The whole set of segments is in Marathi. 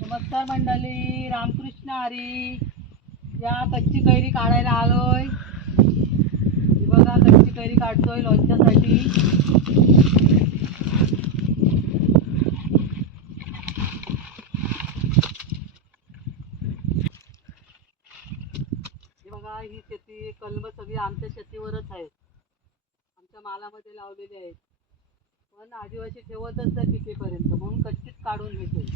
नमस्कार मंडळी, रामकृष्ण हरी. या कच्ची कैरी काढायला आलोय. ही बघा कच्ची कैरी काढतोय लोणच्यासाठी. ही बघा ही शेती कलम सगळी आमच्या शेतीवरच आहेत, आमच्या मालामध्ये लावलेली आहेत. पण आदिवासी ठेवतच नाही पिकेपर्यंत, म्हणून कच्चीच काढून घेतोय.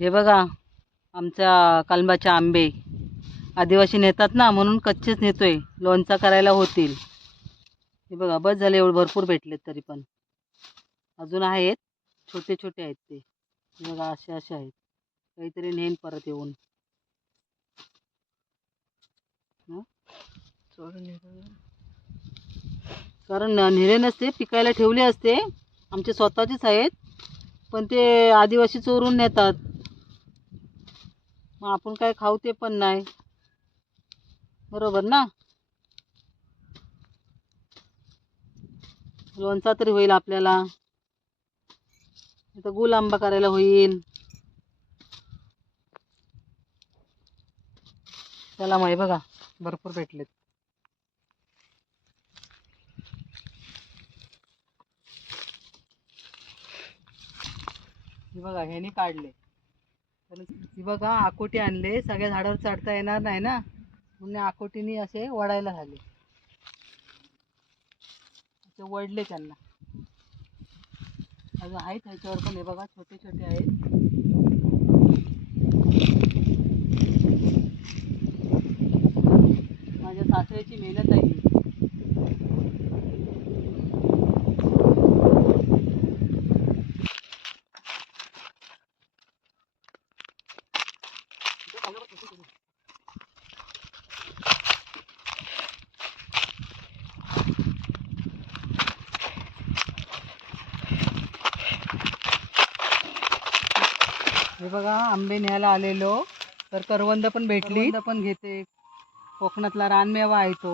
हे बघा आमच्या कलमाचे आंबे आदिवासी नेतात ना, म्हणून कच्चेच नेतोय, लोणचा करायला होतील. हे बघा बस झाले, एवढे भरपूर भेटलेत, तरी पण अजून आहेत, छोटे छोटे आहेत ते. हे बघा असे असे आहेत, काहीतरी नेन परत येऊन. कारण निरे नसते, पिकायला ठेवले असते, आमचे स्वतःचेच आहेत, पण ते आदिवासी चोरून नेतात. मग आपण काय खाऊ ते पण नाही, बरोबर ना. लोणचा तरी होईल आपल्याला, इथं गुल आंबा करायला होईल. चला मग बघा भरपूर भेटलेत. हे बघा ह्यानी काढले. ही बघा आकोटी आणले, सगळ्या झाडावर चढता येणार नाही ना, म्हणून आकोटीनी असे वडायला झाले, असे वडले त्यांना. अजून आहेत ह्याच्यावर पण, हे बघा छोटे छोटे आहेत. माझ्या सासऱ्याची मेहनत आहे. हे बघा आंबे न्यायला आलेलो, तर करवंद पण भेटली, पण घेते. कोकणातला रानमेवा आहे तो.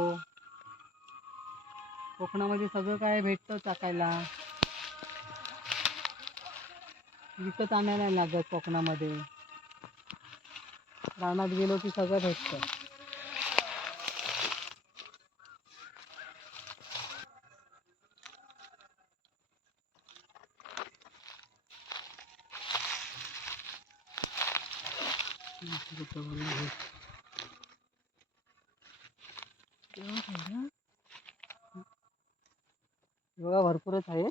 कोकणामध्ये सगळं काय भेटतं चाकायला, विकत आणायला नाही लागत. कोकणामध्ये रानात गेलो की सगळं भेटतं. बघा भरपूरच आहेत.